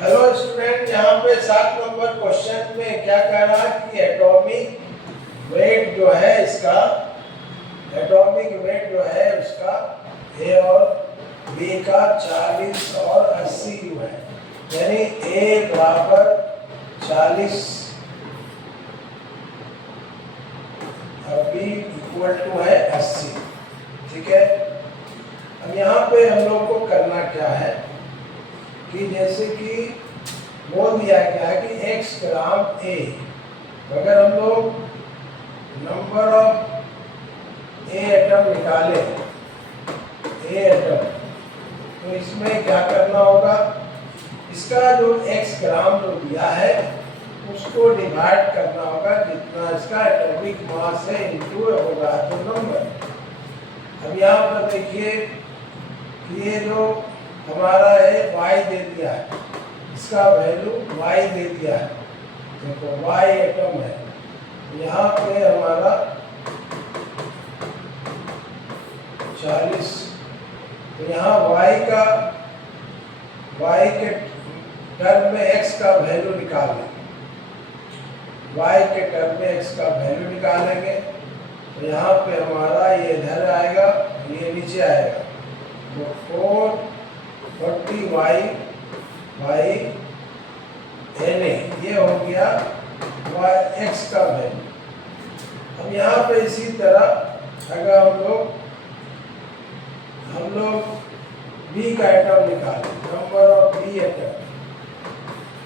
Hello student, यहाँ पे 7 number question में क्या कह रहा है कि एटॉमिक वेट जो है इसका, एटॉमिक वेट जो है उसका ए और बी का 40 और 80 यू है, यानी ए बराबर 40 और बी इक्वल टू है 80। ठीक है, अब यहाँ पे हम लोग को करना क्या है कि जैसे कि बोल दिया गया है कि x ग्राम ए, अगर हम लोग नंबर ऑफ ए एटम निकाले, ए एटम, तो इसमें क्या करना होगा, इसका जो x ग्राम जो दिया है उसको डिवाइड करना होगा जितना इसका एटॉमिक मास है इनटू एवोगाड्रो नंबर। अब यहाँ पर देखिए कि ये जो हमारा है y दे दिया है, इसका वैल्यू y दे दिया है, देखो y एटम है, यहाँ पे हमारा 40, तो यहाँ y के टर्म में x का वैल्यू निकालेंगे, y के टर्म में x का वैल्यू निकालेंगे, तो यहाँ पे हमारा ये इधर आएगा, ये नीचे आएगा, तो 40 y n ये हो गया y x का वैल्यू। अब यहाँ पे इसी तरह अगर हम लोग b का एटम निकालें, नंबर ऑफ b एटम,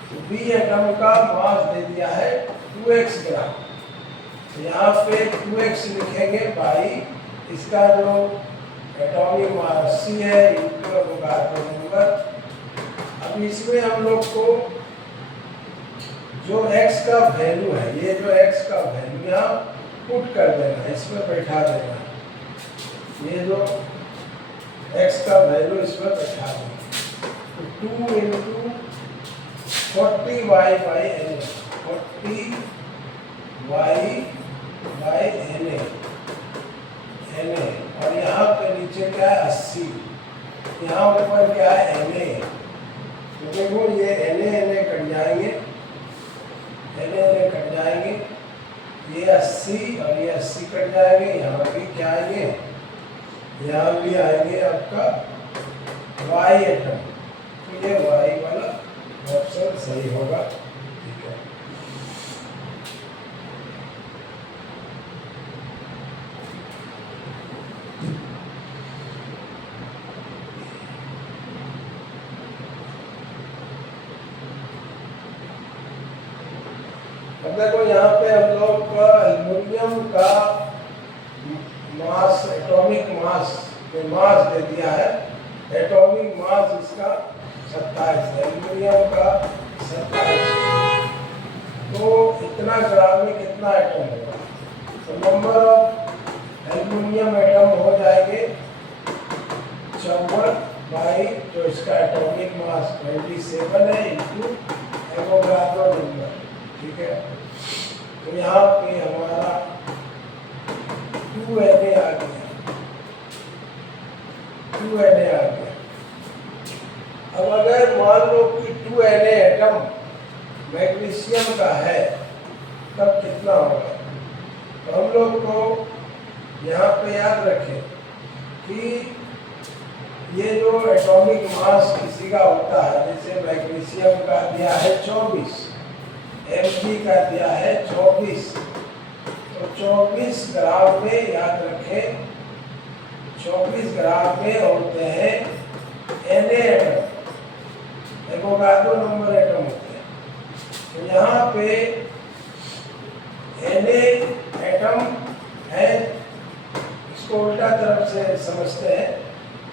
तो b एटम का मास दे दिया है 2x ग्राम, तो यहाँ पे 2x लिखेंगे बाई इसका जो एटॉमिक मास 80 है इनटू एवोगाड्रो नंबर। अब इसमें हम लोग को जो x का वैल्यू है, ये जो x का वैल्यू यहाँ पुट कर देना, इसमें बैठा देना, ये जो x का वैल्यू इसमें बैठा देना, तो 2 into 40y by n, 40y by n, और यहाँ पे नीचे क्या है 80, यहाँ ऊपर क्या है Na, तो देखो ये Na कट जाएंगे, Na कट जाएंगे, ये 80 और ये 80 कट जाएंगे, यहाँ भी क्या आएंगे, यहाँ भी आएंगे आपका y एटम, तो ये y वाला ऑप्शन सही होगा। ठीक है, अब देखो यहाँ पे हम लोग का एल्युमिनियम का मास, एटॉमिक मास में मास दे दिया है, एटॉमिक मास इसका 27 है, एल्युमिनियम का 27, तो इतना ग्राम में कितना एटम होगा, तो नंबर ऑफ एल्युमिनियम एटम हो जाएंगे 54 बाई जो इसका एटॉमिक मास 27 है इनटू एवोगाड्रो नंबर। ठीक है, तो यहाँ पे हमारा 2Na आ गया, 2Na आ गया। अब अगर मान लो कि 2Na एटम मैग्नीशियम का है तब कितना होगा, तो हम लोग को यहाँ पे याद रखें कि ये जो एटॉमिक मास किसी का होता है, जैसे मैग्नीशियम का दिया है 24, Mg का दिया है 24, तो 24 ग्राम में याद रखें, 24 ग्राम में होते हैं Na atom, Avogadro number atom होते हैं, तो यहाँ पे Na एटम है, इसको उल्टा तरफ से समझते हैं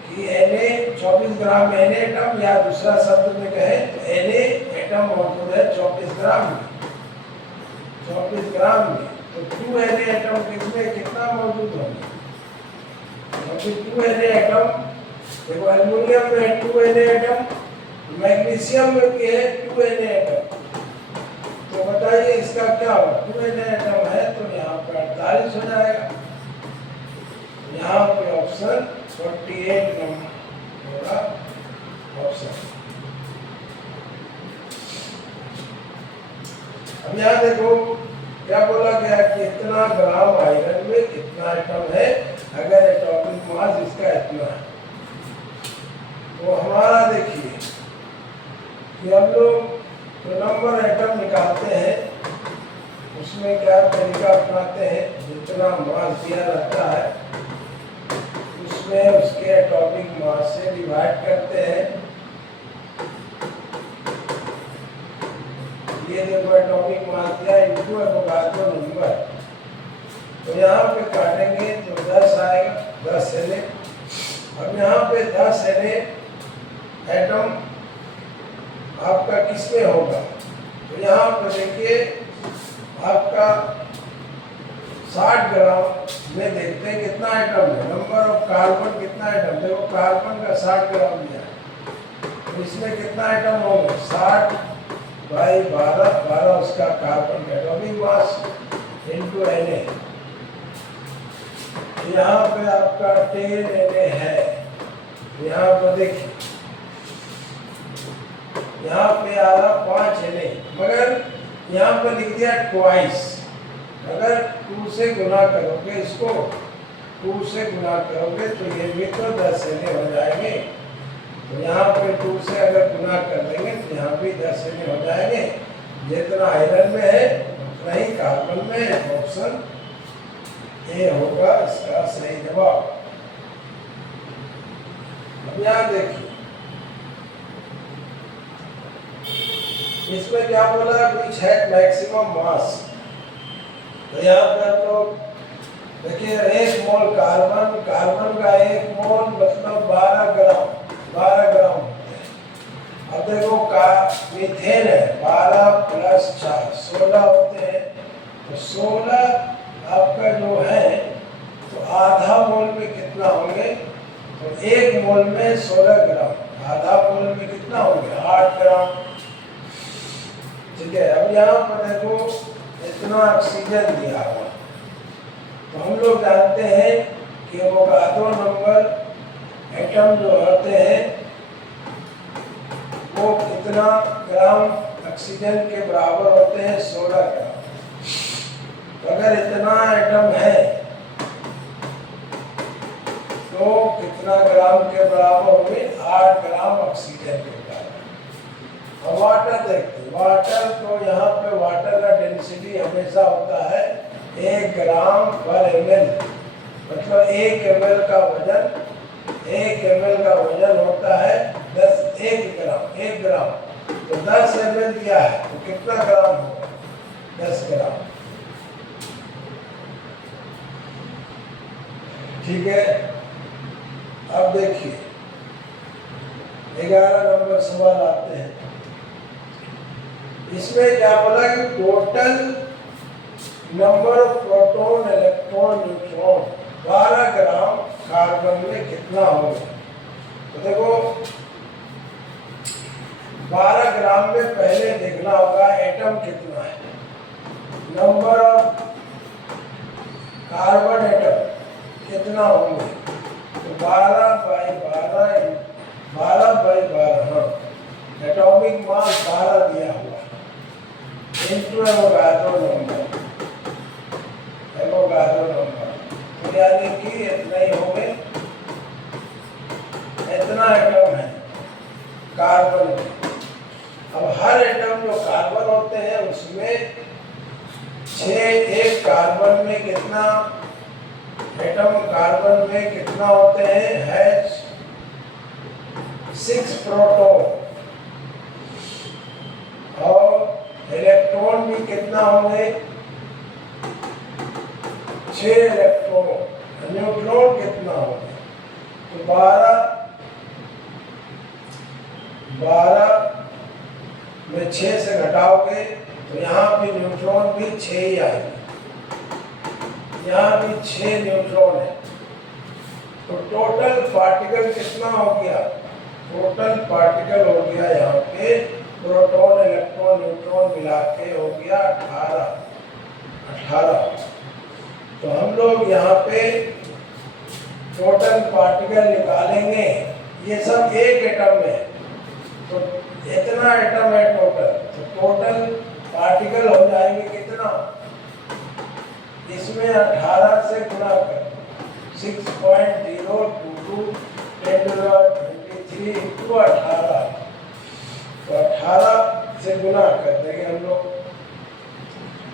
कि Na 24 ग्राम Na एटम, या दूसरा शब्द में कहें तो Na एटम मौजूद है 24 ग्राम में, 24 ग्राम में, तो 2Na एटम किसमें कितना मौजूद होंगे, क्योंकि 2Na एटम देखो एल्युमिनियम में है 2Na एटम, मैग्नीशियम में भी है 2Na एटम, तो बताइए इसका क्या होगा, 2Na एटम है तो यहाँ पे 48 हो जाएगा, यहाँ पे ऑप्शन 48 नंबर होगा ऑप्शन। यहाँ देखो क्या बोला गया कि इतना ग्राम आयरन में कितना एटम है, अगर एटॉमिक मास इसका इतना है। तो हमारा देखिए कि हम लोग जो नंबर एटम निकालते हैं उसमें क्या तरीका अपनाते हैं, जितना मास दिया रहता है उसमें उसके एटॉमिक मास से डिवाइड करते हैं। ये देखो एटॉमिक मास दिया इनटू एवोगाड्रो नंबर, तो यहाँ पे काटेंगे तो 10 आएगा, 10 Na। अब यहाँ पे 10 Na एटम आपका किसमें होगा, तो यहाँ पर देखिए आपका 60 ग्राम में देखते हैं कितना एटम है, नंबर ऑफ कार्बन कितना एटम, देखो कार्बन का 60 ग्राम दिया, तो इसमें कितना एटम होगा 60 बाई 12, 12 उसका कार्बन का एटॉमिक मास इनटू Na। यहाँ पे आपका 10 Na है, यहाँ पर देखिए यहाँ पे आ रहा 5 Na, मगर यहाँ पर लिख दिया ट्वाइस। अगर 2 से गुना करोगे, इसको 2 से गुना करोगे तो ये भी तो 10 Na हो जाएंगे। तो यहाँ पे 2 से अगर गुना कर देंगे तो यहाँ भी 10 Na हो जाएंगे। जितना आयरन में है उतना ही कार्बन में है। ऑप्शन ए होगा इसका सही जवाब। अब यहाँ देखिए इसमें क्या बोला, विच हैड मैक्सिमम मास। तो यहाँ पे हम लोग देखिए 1 मोल कार्बन, कार्बन का 1 मोल मतलब 12 ग्राम, 12 ग्राम होते हैं। अब देखो का मीथेन है 12 प्लस 4 16 होते हैं, तो 16 आपका जो है तो आधा मोल में कितना होंगे, तो 1 मोल में 16 ग्राम, आधा मोल में कितना होंगे 8 ग्राम। ठीक है, अब यहाँ पर देखो इतना ऑक्सीजन दिया हुआ, तो हम लोग जानते हैं कि एवोगाड्रो नंबर एटम जो होते हैं वो कितना ग्राम ऑक्सीजन के बराबर होते हैं 16 ग्राम। तो अगर इतना एटम है तो कितना ग्राम के बराबर होंगे 8 ग्राम ऑक्सीजन के बराबर। अब वाटर देखते हैं, वाटर तो यहाँ पे वाटर का डेंसिटी हमेशा होता है 1 ग्राम पर ml, मतलब 1 ml का वजन, 1 ml का वजन होता है 1 ग्राम, तो 10 ml दिया है तो कितना ग्राम होगा 10 ग्राम। ठीक है, अब देखिए 11 नंबर सवाल आते हैं। इसमें क्या बोला कि total number of proton, electron, neutron 12 gram carbon में कितना होगा। तो देखो 12 ग्राम में पहले देखना होगा एटम कितना है, नंबर ऑफ कार्बन एटम कितना होंगे, तो 12 बाई 12 हाँ, एटॉमिक मास 12 दिया हुआ इनटू एवोगाड्रो नंबर, तो यानी कि इतना ही होंगे, इतना एटम है कार्बन में। अब हर एटम जो कार्बन होते हैं उसमें 1 कार्बन में कितना एटम, कार्बन में कितना होते हैं है 6 प्रोटॉन, और इलेक्ट्रॉन भी कितना होंगे 6 इलेक्ट्रॉन, न्यूट्रॉन कितना होंगे, तो 12 में 6 से घटाओगे तो यहाँ भी न्यूट्रॉन भी 6 ही आएंगे, यहाँ भी 6 न्यूट्रॉन है। तो टोटल पार्टिकल कितना हो गया, टोटल पार्टिकल हो गया यहाँ पे प्रोटॉन, इलेक्ट्रॉन, न्यूट्रॉन मिला के हो गया 18। तो हम लोग यहाँ पे टोटल पार्टिकल निकालेंगे, ये सब एक एटम में, तो इतना एटम है टोटल, तो टोटल आर्टिकल हो जाएंगे कितना, इसमें 18 से गुना कर 6.022 10 to the 23 into 18, तो 18 से गुना कर देंगे हम लोग।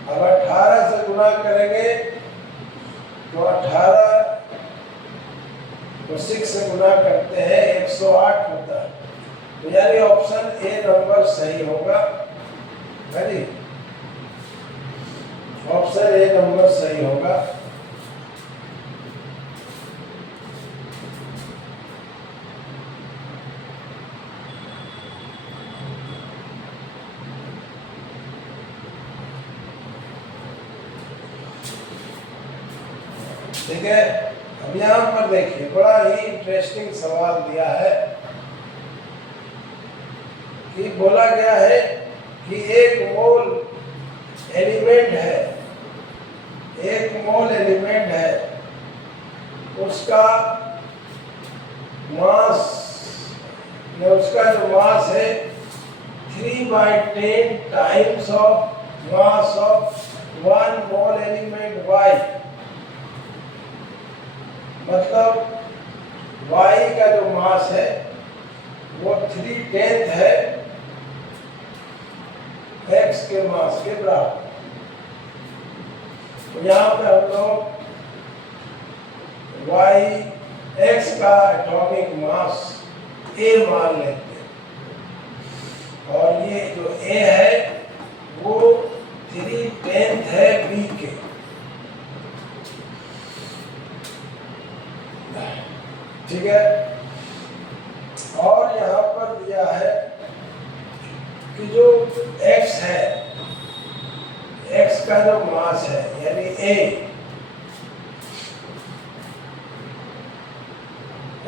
अब 18 से गुना करेंगे तो 18 तो 6 से गुना करते हैं 108 होता है, तो यानी ऑप्शन ए नंबर सही होगा। जी, ऑप्शन ए नंबर सही होगा। ठीक है, अब यहाँ पर देखिए बड़ा ही इंटरेस्टिंग सवाल दिया है कि बोला गया है कि एक मोल एलिमेंट है, एक मोल एलिमेंट है, उसका मास या उसका जो मास है 3/10 times of mass of 1 mole element Y, मतलब Y का जो मास है वो 3/10 है X के मास के बराबर। तो यहाँ पे हम लोग X का एटॉमिक मास A मान लेते हैं, और ये जो A है वो 3/10 है B के। ठीक है, और यहाँ पर दिया है कि जो X है, X का जो मास है यानी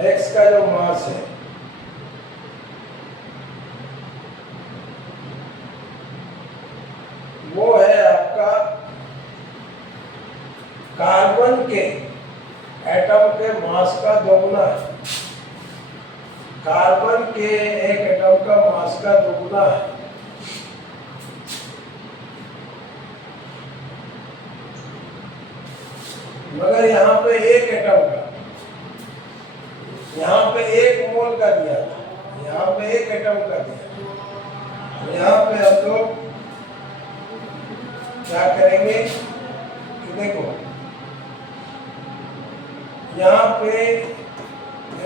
X का जो मास है वो है आपका कार्बन के एटम के मास का दोगुना है, कार्बन के एक एटम का मास का दोगुना है। मगर यहाँ पे एक एटम का, यहाँ पे एक मोल का दिया था, यहाँ पे एक एटम का दिया। यहाँ पे हम लोग क्या करेंगे कि देखो यहाँ पे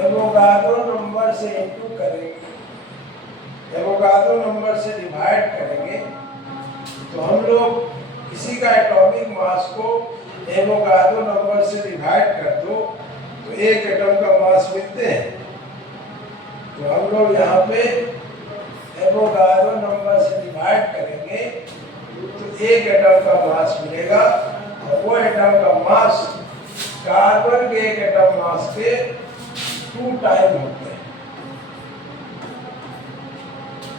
एवोगाड्रो नंबर से इंटू करेंगे, एवोगाड्रो नंबर से डिवाइड करेंगे, तो हम लोग किसी का एटॉमिक मास को एवोगाड्रो नंबर से डिवाइड कर दो तो एक एटम का मास मिलते हैं। तो हम लोग यहाँ पे एवोगाड्रो नंबर से डिवाइड करेंगे तो एक एटम का मास मिलेगा, और वो एटम का मास कार्बन के एक एटम मास के 2 टाइम होते हैं,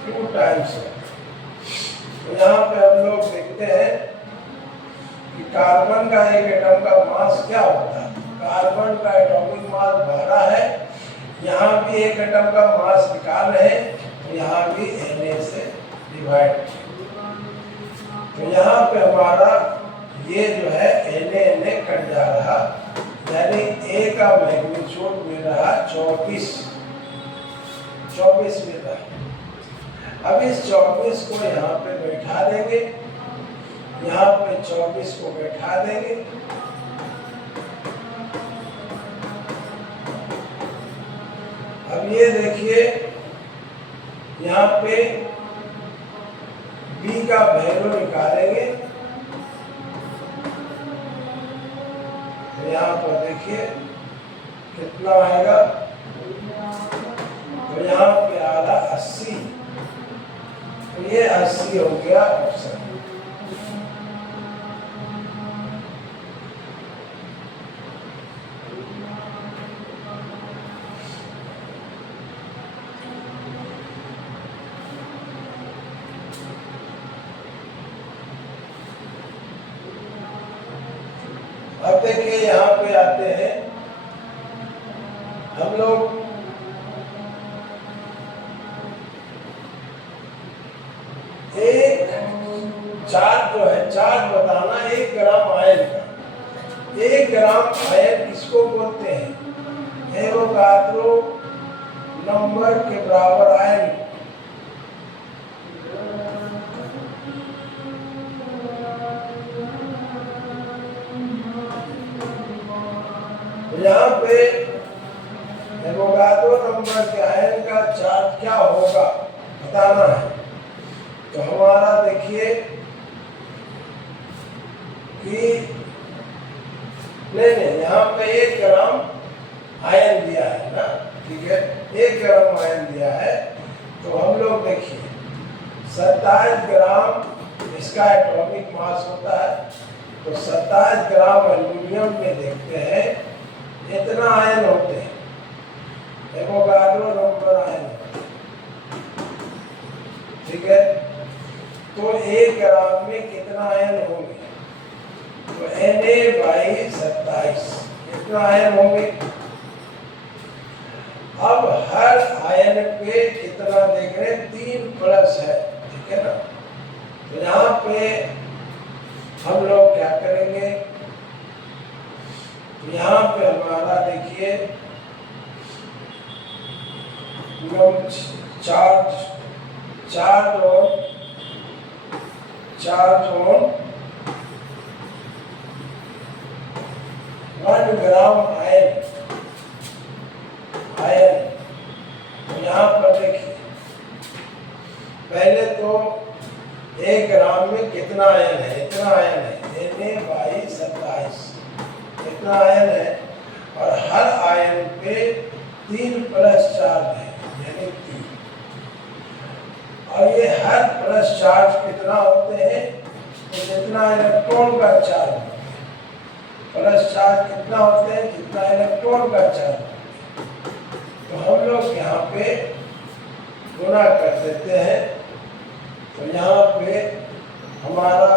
2 टाइम्स। तो यहाँ पे हम लोग देखते हैं कि कार्बन का एक एटम का मास क्या होता है। कार्बन का एटॉमिक मास 12 है, यहाँ भी एक एटम का मास निकाल रहे हैं, तो यहाँ भी Na से डिवाइड। तो यहाँ पे हमारा ये जो है Na कट जा रहा, यानी A का मैग्नीट्यूड मिल रहा 24 मिल रहा। अब इस 24 को यहाँ पे बैठा देंगे, यहाँ पे 24 को बैठा देंगे, अब ये देखिए यहाँ पे B का वैल्यू निकालेंगे, तो यहाँ पर देखिए कितना आएगा, तो यहाँ पे आ रहा 80, तो ये 80 हो गया ऑप्शन। अब देखिए यहाँ पे आते हैं हम लोग, एक चार्ज जो है, चार्ज बताना 1 ग्राम आयन का। 1 ग्राम आयन किसको बोलते हैं? एवोगाद्रो नंबर के बराबर आयन। यहाँ पे एवोगाद्रो नंबर के आयन का चार्ज क्या होगा बताना है। तो हमारा देखिए कि नहीं, यहाँ पे 1 ग्राम आयन दिया है ना, ठीक है, 1 ग्राम आयन दिया है। तो हम लोग देखिए 27 ग्राम इसका एटॉमिक मास होता है। तो 27 ग्राम एल्यूमिनियम में देखते हैं इतना आयन होते हैं, एवोगाद्रो नंबर आयन, ठीक है। तो 1 ग्राम में कितना आयन होंगे? तो Na/27 कितना आयन होंगे? अब हर आयन पे कितना देख रहे हैं? 3 प्लस है, ठीक है ना। तो यहाँ पे हम लोग क्या करेंगे? तो यहाँ पे हमारा देखिए चार्ज ऑन 1 ग्राम आयन। तो यहाँ पर देखिए पहले तो 1 ग्राम में कितना आयन है? इतना आयन है, Na/27 इतना आयन है। और हर आयन पे 3 प्लस चार्ज है, यानी 3। और ये हर प्लस चार्ज कितना होते हैं? तो जितना इलेक्ट्रॉन का चार्ज होता है, प्लस चार्ज कितना होते हैं? जितना इलेक्ट्रॉन का चार्ज होता है। तो हम लोग यहाँ पे गुणा कर देते हैं। तो यहाँ पे हमारा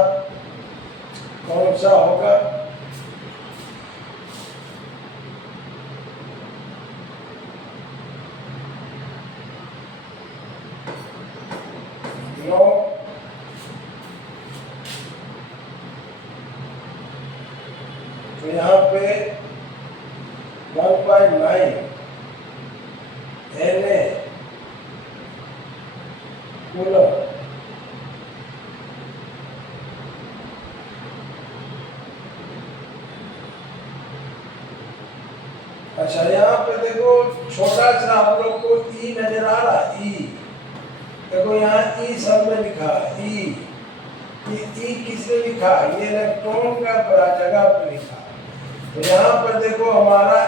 कौन सा होगा? तो यहाँ पे 1.9 Na कूलम। अच्छा, यहाँ पे देखो छोटा सा आप लोग को ई नजर आ रहा है। ई देखो यहाँ ई सब में लिखा है। ई किसने लिखा? ये इलेक्ट्रॉन का बड़ा जगह पे लिखा। तो यहाँ पर देखो हमारा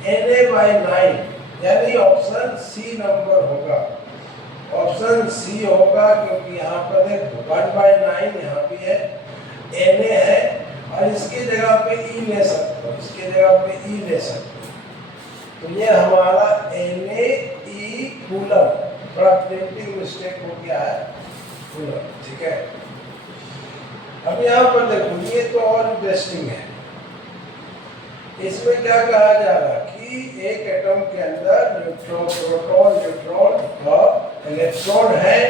Na/9 यानी ऑप्शन सी नंबर होगा। ऑप्शन सी होगा क्योंकि यहाँ पर देखो 1/9 यहाँ भी है, Na है, और इसकी जगह पे ई ले सकते हो, इसकी जगह पे ई ले सकते हो। तो ये हमारा Na कूलम, थोड़ा प्रिंटिंग मिस्टेक हो गया है, कूलम, ठीक है। अब यहाँ पर देखो ये तो और इंटरेस्टिंग है। इसमें क्या कहा जा रहा है कि एक एटम के अंदर न्यूट्रॉन, प्रोटॉन, न्यूट्रॉन और इलेक्ट्रॉन है,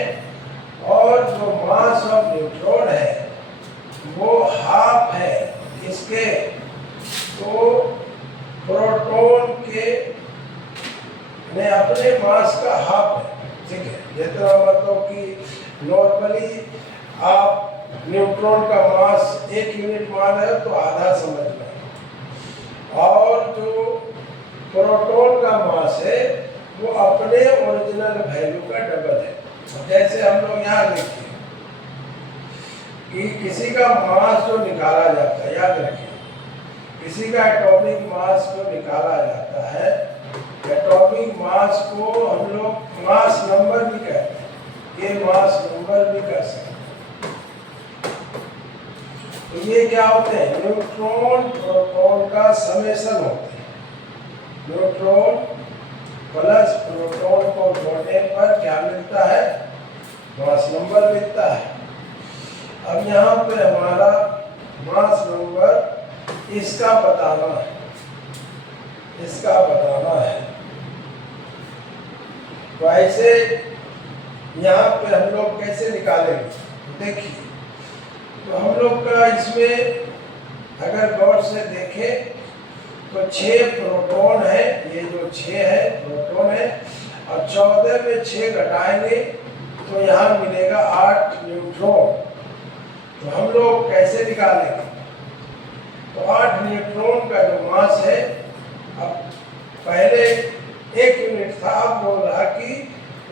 और जो मास ऑफ न्यूट्रॉन है वो हाफ है इसके। तो प्रोटॉन के ने अपने मास का हाफ है, ठीक है। जितना मतलब कि नॉर्मली आप न्यूट्रॉन का मास 1 यूनिट मान है तो आधा समझना, और जो प्रोटॉन का मास है वो अपने ओरिजिनल वैल्यू का डबल है। जैसे हम लोग यहाँ देखिए कि किसी का मास जो निकाला जाता है, याद रखिए, किसी का एटॉमिक मास जो निकाला जाता है, एटॉमिक मास को हम लोग मास नंबर भी कहते हैं, ये मास नंबर भी कह सकते हैं। तो ये क्या होते हैं? न्यूट्रॉन प्रोटॉन का समेशन होते हैं। न्यूट्रॉन प्लस प्रोटॉन को जोड़ने पर क्या मिलता है? मास नंबर मिलता है। अब यहाँ पे हमारा मास नंबर इसका बताना है, इसका बताना है। तो ऐसे यहाँ पे हम लोग कैसे निकालेंगे? देखिए तो हम लोग का इसमें अगर गौर से देखें तो 6 प्रोटॉन है, ये जो 6 है प्रोटॉन है, और 14 में 6 घटाएंगे तो यहाँ मिलेगा 8 न्यूट्रॉन। तो हम लोग कैसे निकालेंगे? तो 8 न्यूट्रॉन का जो मास है, अब पहले 1 यूनिट था, अब बोल रहा कि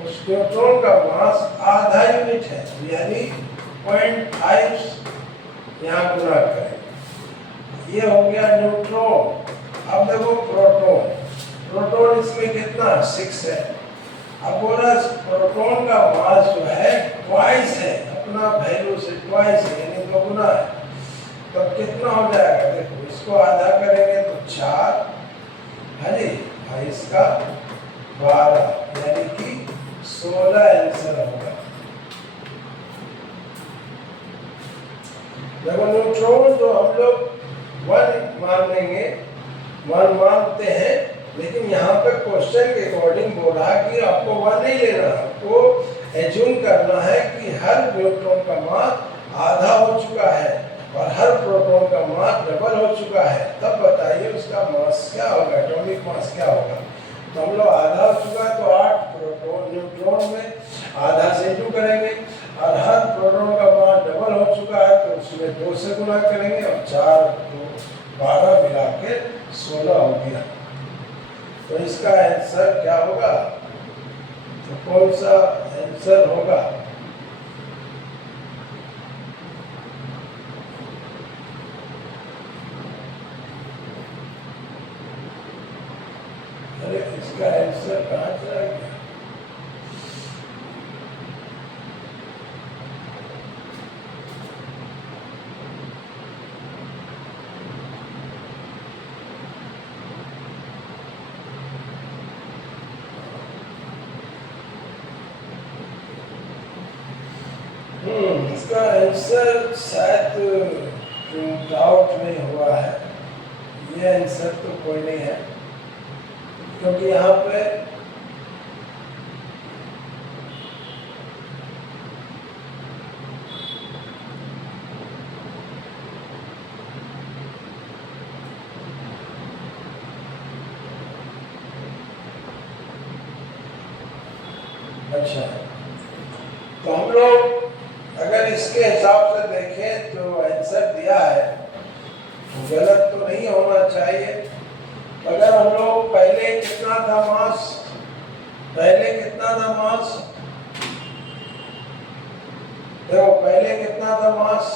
उस न्यूट्रॉन का मास आधा यूनिट है, यानी 0.5 यहाँ गुना करें, ये हो गया न्यूट्रॉन। अब देखो प्रोटॉन, प्रोटॉन इसमें कितना 6 है। अब बोला प्रोटॉन का मास जो है ट्वाइस है, अपना वैल्यू से ट्वाइस है, यानी दोगुना है। तब कितना हो जाएगा? देखो इसको आधा करेंगे तो 4 है जी, और इसका 12, यानी कि 16 आंसर होगा। देखो न्यूट्रॉन जो हम लोग 1 मान लेंगे, 1 मानते हैं, लेकिन यहाँ पे क्वेश्चन के अकॉर्डिंग बोला कि आपको 1 नहीं लेना, आपको एज्यूम करना है कि हर न्यूट्रॉन का मास आधा हो चुका है और हर प्रोटॉन का मास डबल हो चुका है। तब बताइए उसका मास क्या होगा, एटॉमिक मास क्या होगा। तो हम लोग आधा हो चुका है तो 8 प्रोटॉन न्यूट्रॉन में आधा से 2 करेंगे, और हर प्रोटॉन का मास डबल हो चुका है तो उसमें 2 से गुना करेंगे, और 4 को 12 मिला के 16 हो गया। तो इसका आंसर क्या होगा? तो कौन सा आंसर होगा? अरे इसका आंसर कहाँ चला गया? इसका आंसर शायद डाउट में हुआ है, ये आंसर तो कोई नहीं है, क्योंकि यहाँ पे अच्छा, तो हम लोग अगर इसके हिसाब से देखें तो आंसर दिया है तो गलत तो नहीं होना चाहिए। अगर हम लोग पहले कितना था मास, पहले कितना था मास, देखो पहले कितना था मास,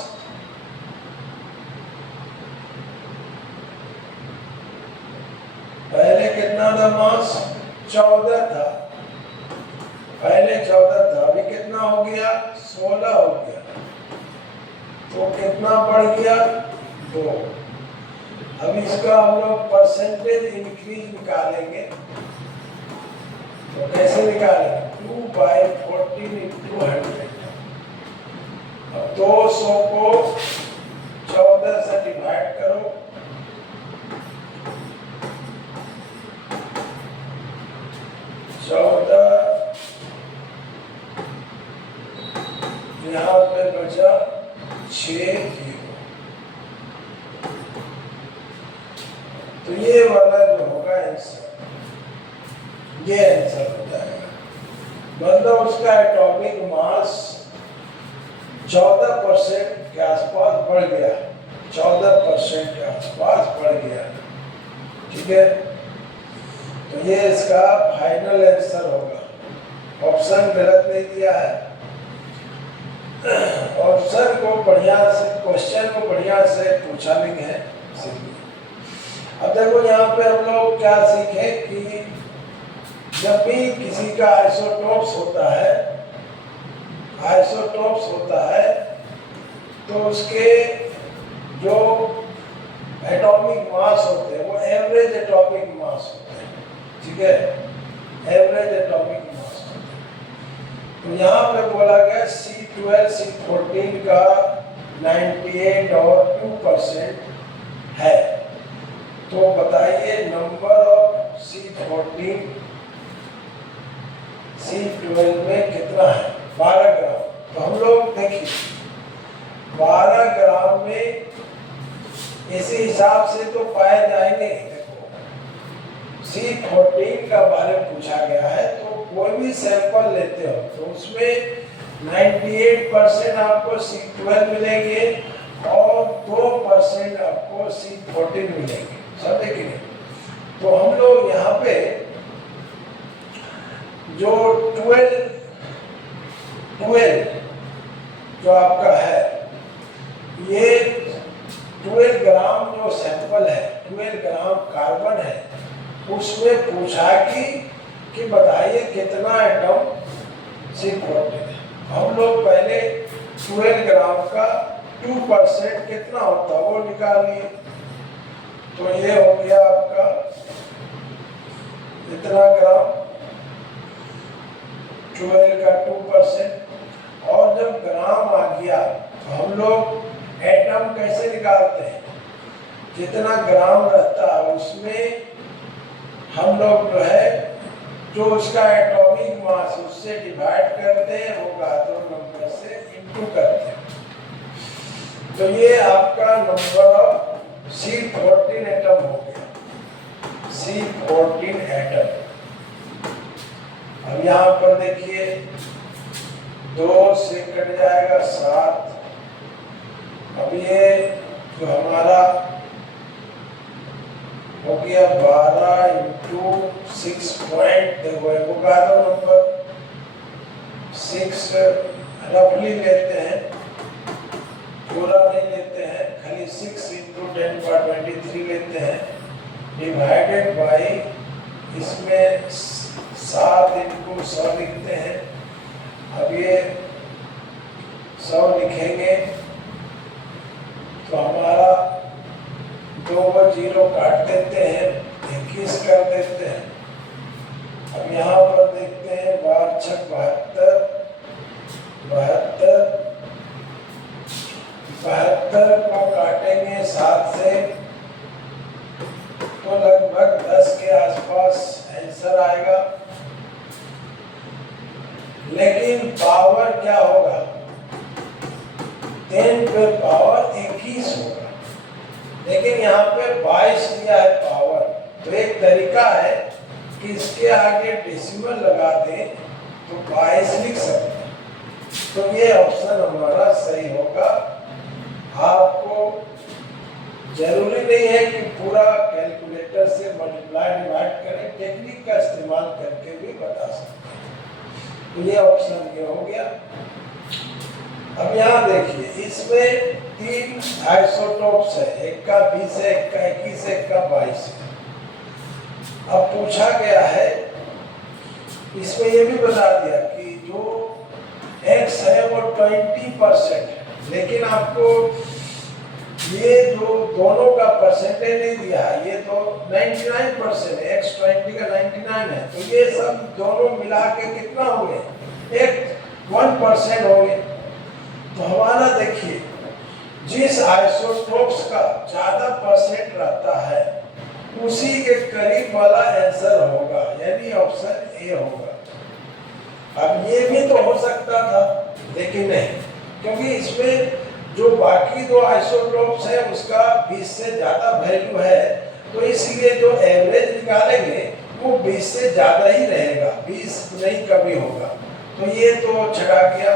पहले कितना था मास 14 था, पहले 14 था, अभी कितना हो गया 16 हो गया, तो कितना बढ़ गया 2। अब इसका हम लोग परसेंटेज इंक्रीज निकालेंगे, तो कैसे निकालेंगे? 2/14 × 100। अब 200 को 14 से डिवाइड करो, 14 यहाँ पे बचा 6 0। तो ये वाला जो होगा आंसर, ये आंसर हो जाएगा। मतलब उसका एटॉमिक मास 14% के आसपास बढ़ गया, 14% के आसपास बढ़ गया। ठीक है, तो ये इसका फाइनल आंसर होगा। ऑप्शन गलत नहीं दिया है, ऑप्शन को बढ़िया से, क्वेश्चन को बढ़िया से पूछा नहीं है। अब देखो यहाँ पे हम लोग क्या सीखे कि जब भी किसी का आइसोटोप्स होता है, आइसोटोप्स होता है, तो उसके जो एटॉमिक मास होते हैं वो एवरेज एटॉमिक मास होते हैं। ठीक है, एवरेज एटॉमिक मास होते हैं। तो यहाँ पे बोला गया C12 C14 का 98 और 2% है। तो बताइए नंबर ऑफ C14 C12 में कितना है? 12 ग्राम। तो हम लोग देखिए 12 ग्राम में इसी हिसाब से तो पाए जाएंगे। देखो C14 का बारे में पूछा गया है, तो कोई भी सैंपल लेते हो तो उसमें 98% आपको C12 मिलेंगे और 2% आपको C14 मिलेंगे, समझे कि नहीं? तो हम लोग यहाँ पे जो 12 जो आपका है, ये 12 ग्राम जो सैंपल है, 12 ग्राम कार्बन है, उसमें पूछा कि बताइए कितना एटम C14 है। हम लोग पहले 12 ग्राम का 2% कितना होता है वो निकाल लिए। तो ये हो गया आपका इतना ग्राम, 12 का 2%। और जब ग्राम आ गया तो हम लोग एटम कैसे निकालते हैं? जितना ग्राम रहता है उसमें हम लोग जो है जो उसका एटॉमिक मास उससे डिवाइड करते हैं, होगा तो नंबर से इनटू करते हैं। तो ये आपका नंबर C14 एटम हो गया, C14 एटम। अब यहाँ पर देखिए 2 से कट जाएगा 7। अब ये जो हमारा हो गया 12 इंटू 6 पॉइंट, देखो होगा तो नंबर 6 रफली लेते हैं, पूरा नहीं लेते हैं, खाली 6 इंटू 10⁻23 लेते हैं, डिवाइडेड बाई इसमें 7 इंटू 100 लिखते हैं। अब ये 100 लिखेंगे तो हमारा 2 0 काट देते हैं, 21 कर देते हैं। अब यहाँ पर देखते हैं 12 6 72, 72 को काटेंगे 7 से तो लगभग 10 के आसपास आंसर आएगा। लेकिन पावर क्या होगा? 10 पे पावर 21 होगा। लेकिन यहाँ पे 22 दिया है पावर, तो एक तरीका है कि इसके आगे डेसिमल लगा दें तो 22 लिख सकते हैं। तो ये ऑप्शन हमारा सही होगा। आपको जरूरी नहीं है कि पूरा कैलकुलेटर से मल्टीप्लाई डिवाइड करें, टेक्निक का इस्तेमाल करके भी बता सकते हैं। तो ये ऑप्शन ये हो गया। अब यहाँ देखिए इसमें 3 आइसोटोप्स है, एक का 20 है, एक का 21 है, एक का 22 है। अब पूछा गया है, इसमें ये भी बता दिया कि जो X है वो 20% है, लेकिन आपको ये जो दोनों का परसेंटेज नहीं दिया है, ये तो 99% है, X 20 का 99 है, तो ये सब दोनों मिला के कितना हो गए? 1% हो गए। तो हमारा देखिए जिस आइसोटोप्स का ज्यादा परसेंट रहता है उसी के करीब वाला आंसर होगा, यानी ऑप्शन ए होगा। अब ये भी तो हो सकता था, लेकिन नहीं, क्योंकि इसमें जो बाकी 2 आइसोटोप्स है उसका 20 से ज्यादा वैल्यू है, तो इसलिए जो एवरेज निकालेंगे वो 20 से ज्यादा ही रहेगा, 20 नहीं कमी होगा। तो ये तो छड़ा गया।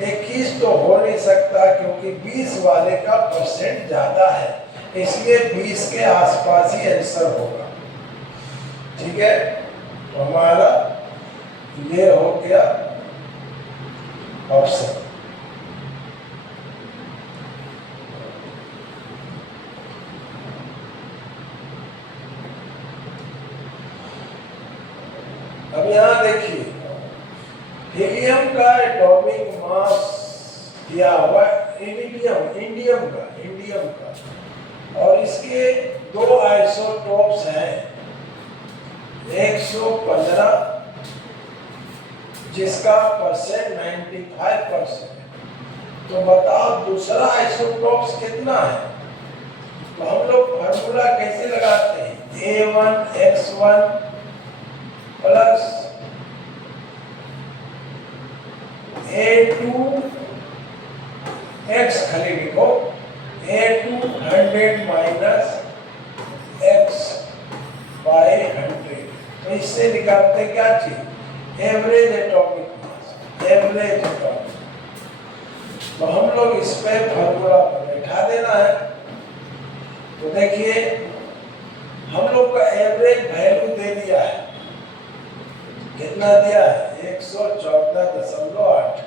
21 तो हो नहीं सकता क्योंकि 20 वाले का परसेंट ज्यादा है, इसलिए 20 के आसपास ही आंसर होगा। ठीक है, तो हमारा ये हो गया ऑप्शन। अब यहाँ देखिए हीलियम का एटॉमिक मास दिया हुआ इंडियम का, और इसके 2 आइसोटोप्स हैं, 115 जिसका परसेंट 95% है। तो बताओ दूसरा आइसोटोप्स कितना है? तो हम लोग फार्मूला कैसे लगाते हैं? A1X1 प्लस A2 x खाली लिखो, A200 माइनस x बाई 100। तो इससे निकालते क्या चीज, average atomic mass, average atomic. तो हम लोग इस पे फॉर्मूला पर बैठा देना है। तो देखिए हम लोग का एवरेज वैल्यू दे दिया है, कितना दिया है, 114.8,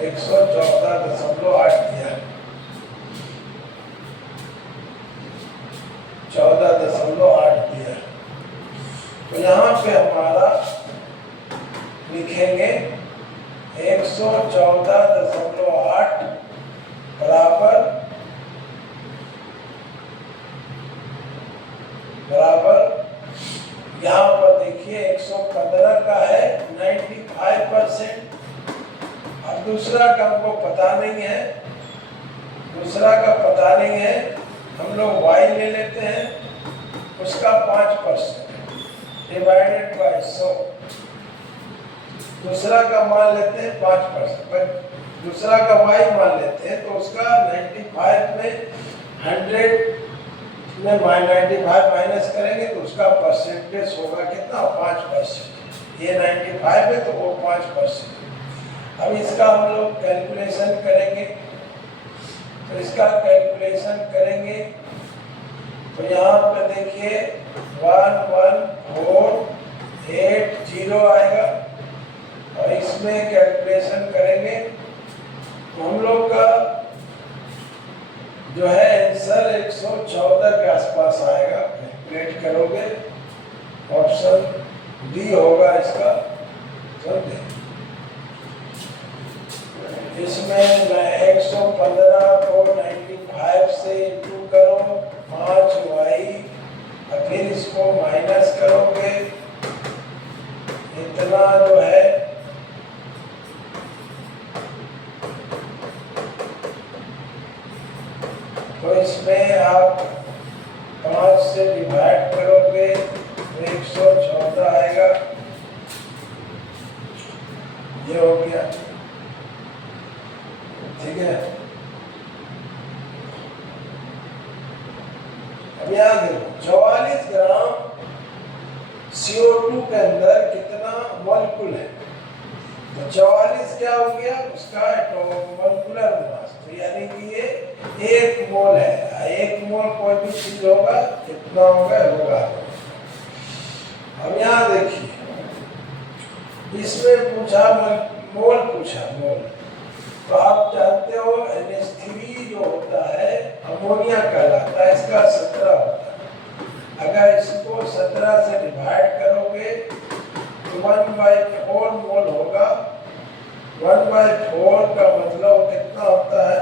114.8 दिया, 14.8 दिया। तो यहाँ पे हमारा लिखेंगे 114.8 बराबर यहाँ पर देखिए 115 का है 95%। अब दूसरा का हमको पता नहीं है, हम लोग y ले लेते हैं, उसका 5% डिवाइडेड बाय 100। दूसरा का मान लेते हैं 5%, दूसरा का y मान लेते हैं, तो उसका 95 में 100 में 95 माइनस करेंगे तो उसका परसेंटेज होगा कितना, 5%। ये 95 है तो वो 5%। अब इसका हम लोग कैलकुलेशन करेंगे, तो इसका कैलकुलेशन करेंगे तो यहाँ पे देखिए 11480 आएगा, और इसमें कैलकुलेशन करेंगे तो हम लोग का जो है आंसर 114 के आसपास आएगा। कैलकुलेट करोगे, ऑप्शन डी होगा इसका, समझे। इसमें 115 को 95 से इंटू करो, 5y, और फिर इसको माइनस करोगे, इतना जो है तो इसमें आप 5 से डिवाइड करोगे तो 114 आएगा। ये हो गया, ठीक है। अब यहाँ देखो 44 ग्राम CO2 के अंदर कितना मॉलिक्यूल है, तो 44 क्या हो गया, उसका मोलिकुलर मास, तो यानी कि ये 1 मोल है। 1 मोल कोई भी चीज होगा कितना होगा। अब यहाँ देखिए इसमें पूछा मोल, तो आप जानते हो NH3 जो होता है अमोनिया कहलाता है, इसका 17 होता है। अगर इसको 17 से डिवाइड करोगे तो 1/4 मोल होगा। 1/4 का मतलब कितना होता है,